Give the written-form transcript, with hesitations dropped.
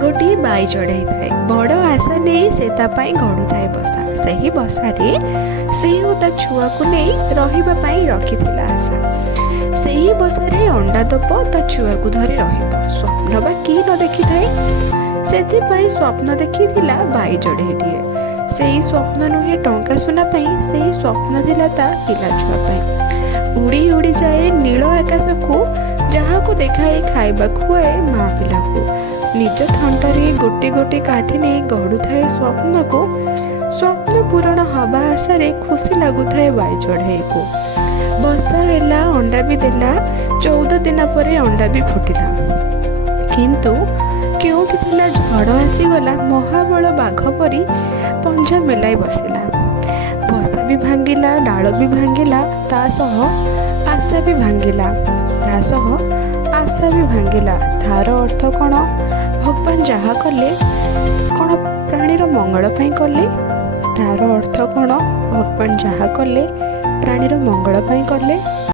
गोटे बाई चढ़ाई थाए बड़ आशा नहीं से गढ़ु थाए बसा सही बसारे से ता छुआ को नहीं रही रखी आशा से ही बसारे अंडा दब ता छुआ को धरी स्वप्न बा कि न देखी थाए से स्वप्न देखी बाई चढ़ाईटीए से स्वप्न नुहे टंका सुना से स्वप्न थिला ता पिला छुआ उड़ी उड़ी जाए नील आकाश को जहाँ को देखाए खाइबा खुआए माँ पिला को निज थंटरे गोटे गोटे काठी नहीं गढ़ु थाए स्वप्न को स्वप्न पूरण हवा आशारे खुशी लगुए बाई चढ़ाई को बसा है अंडा भी देला 14 दिन पर अंडा भी फुटिला किंतु क्योंकि थिला झड़ आसीगला महाबल बाघ परी पंजा मेलाई बसिला बसा भी भांगिला डाल भी भांगिला ता सह आशा भी भांगिला ता सह आशा भी भांगिला तार अर्थ कौन भगवान जहाँ कले कौन प्राणीर मंगल पाई कले तार अर्थ कौन भगवान जहाँ कले प्राणीर मंगल पाई कले।